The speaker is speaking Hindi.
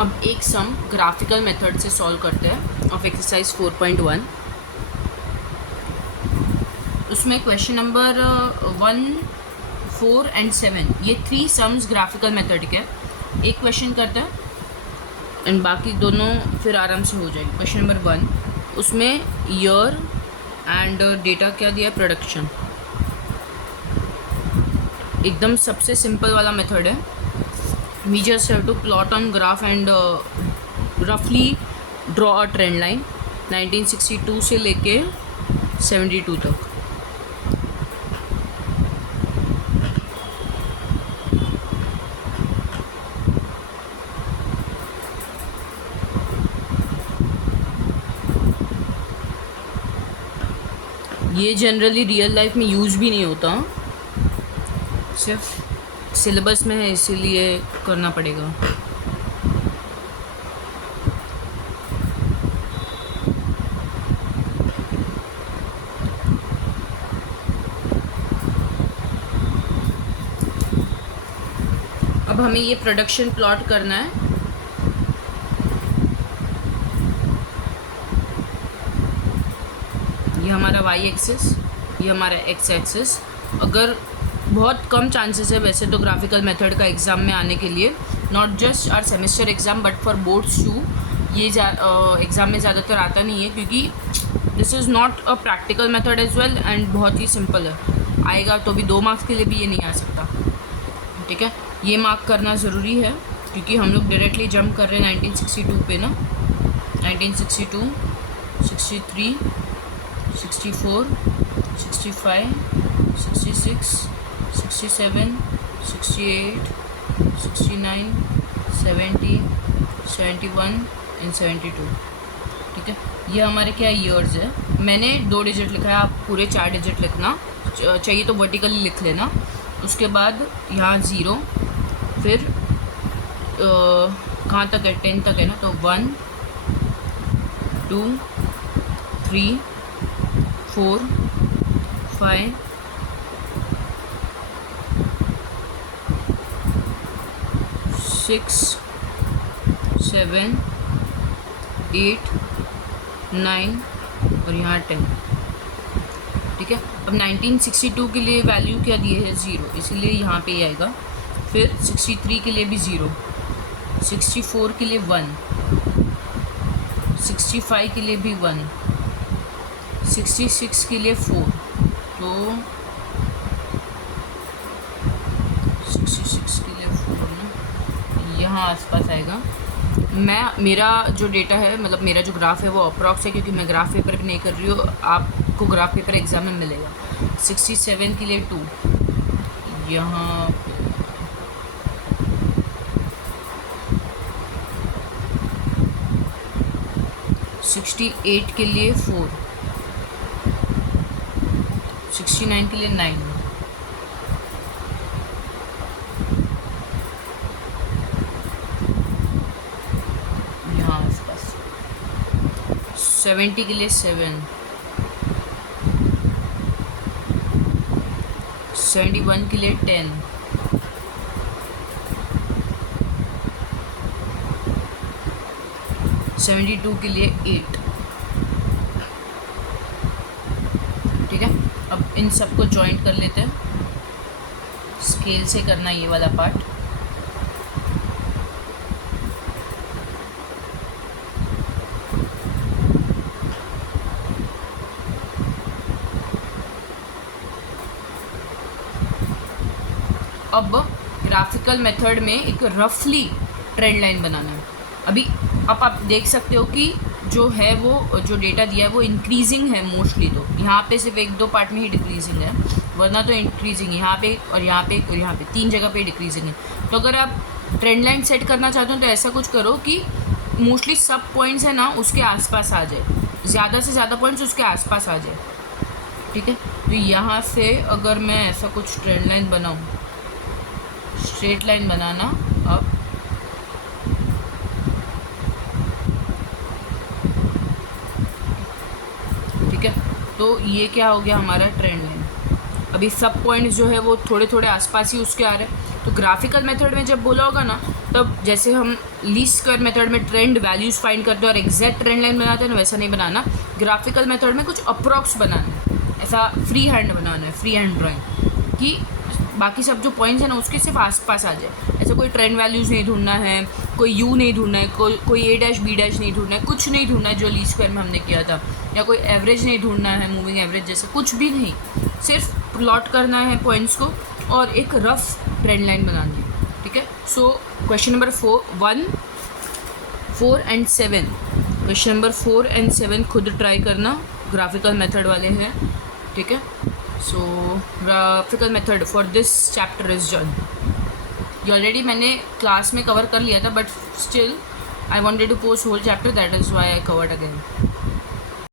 अब एक सम ग्राफिकल मेथड से सॉल्व करते हैं ऑफ एक्सरसाइज 4.1। उसमें क्वेश्चन नंबर 1, 4 एंड 7 ये 3 सम्स ग्राफिकल मेथड के। एक क्वेश्चन करते हैं एंड बाकी दोनों फिर आराम से हो जाएगी। क्वेश्चन नंबर 1 उसमें ईयर एंड डेटा क्या दिया है, प्रोडक्शन। एकदम सबसे सिंपल वाला मेथड है। We just have to plot on graph and रफली ड्रॉ अ ट्रेंड लाइन 1962 से लेके 72 तक। ये जनरली रियल लाइफ में यूज़ भी नहीं होता, सिर्फ सिलेबस में है, इसीलिए करना पड़ेगा। अब हमें ये प्रोडक्शन प्लॉट करना है। ये हमारा वाई एक्सिस, ये हमारा एक्स एक्सिस। अगर बहुत कम चांसेस है वैसे तो ग्राफिकल मेथड का एग्ज़ाम में आने के लिए, not just our semester exam but for boards too, ये एग्ज़ाम में ज़्यादातर आता नहीं है क्योंकि this is not a practical method as well and बहुत ही सिंपल है। आएगा तो भी 2 मार्क्स के लिए भी ये नहीं आ सकता, ठीक है। ये मार्क करना ज़रूरी है क्योंकि हम लोग डायरेक्टली जंप कर रहे हैं 1962 पे ना। 1962, 63, 64, 65, 66, 67, 68, 69, 70, 71 एंड 72, ठीक है। ये हमारे क्या ईयर्स है। मैंने 2 डिजिट लिखा है, आप पूरे 4 डिजिट लिखना चाहिए तो वर्टिकली लिख लेना। उसके बाद यहाँ 0, फिर कहाँ तक है, 10 तक है ना, तो 1, 2, 3, 4, 5, 6, 7, 8, 9 और यहाँ 10, ठीक है। अब 1962 के लिए वैल्यू क्या दी है, 0, इसीलिए यहाँ पे ही आएगा। फिर 63 के लिए भी 0, 64 के लिए 1, 65 के लिए भी 1, 66 के लिए 4, तो 66 के लिए 4 ना यहाँ आसपास आएगा। मेरा जो डेटा है, मतलब मेरा जो ग्राफ है वो अप्रॉक्स है क्योंकि मैं ग्राफ पेपर भी नहीं कर रही हूँ। आपको ग्राफ पेपर एग्जाम में मिलेगा। 67 के लिए 2, यहाँ 68 के लिए 4, 69 के लिए 9, यहाँ आसपास 70 के लिए 7, 71 के लिए 10, 72 के लिए 8, ठीक है। अब इन सबको जॉइंट कर लेते हैं। स्केल से करना ये वाला पार्ट। अब ग्राफिकल मेथड में एक रफली ट्रेंड लाइन बनाना है। अभी आप देख सकते हो कि जो है वो जो डेटा दिया है वो इंक्रीजिंग है मोस्टली। तो यहाँ पे सिर्फ 1-2 पार्ट में ही डिक्रीजिंग है, वरना तो इंक्रीजिंग यहाँ पे और यहाँ पे और यहाँ पे 3 जगह पे डिक्रीजिंग है। तो अगर आप ट्रेंड लाइन सेट करना चाहते हो तो ऐसा कुछ करो कि मोस्टली सब पॉइंट्स है ना उसके आसपास आ जाए, ज़्यादा से ज़्यादा पॉइंट्स उसके आसपास आ जाए, ठीक है। तो यहाँ से अगर मैं ऐसा कुछ ट्रेंड लाइन बनाऊँ, स्ट्रेट लाइन बनाना, अब ठीक है। तो ये क्या हो गया हमारा ट्रेंड लाइन। अभी सब पॉइंट्स जो है वो थोड़े थोड़े आसपास ही उसके आ रहे हैं। तो ग्राफिकल मेथड में जब बोला होगा ना, तब जैसे हम लीस्ट स्क्वायर मेथड में ट्रेंड वैल्यूज़ फाइंड करते हैं और एग्जैक्ट ट्रेंड लाइन बनाते हैं ना, वैसा नहीं बनाना। ग्राफिकल मेथड में कुछ अप्रॉक्स बनाना है, ऐसा फ्री हैंड बनाना है, फ्री हैंड ड्राइंग, कि बाकी सब जो पॉइंट्स हैं ना उसके सिर्फ आस पास आ जाए। ऐसा कोई ट्रेंड वैल्यूज़ नहीं ढूंढना है, कोई यू नहीं ढूंढना है, कोई ए डैश बी डैश नहीं ढूंढना है, कुछ नहीं ढूंढना है जो लीस्ट स्क्वायर में हमने किया था, या कोई एवरेज नहीं ढूंढना है, मूविंग एवरेज जैसे कुछ भी नहीं। सिर्फ प्लॉट करना है पॉइंट्स को और एक रफ ट्रेंड लाइन बनानी है, ठीक है। So question number 4 and 7, question number 4 and 7 खुद ट्राई करना, ग्राफिकल मेथड वाले हैं, ठीक है। So graphical method for this chapter is done. ये ऑलरेडी मैंने क्लास में कवर कर लिया था, but still I wanted to post whole chapter, that is why I covered again.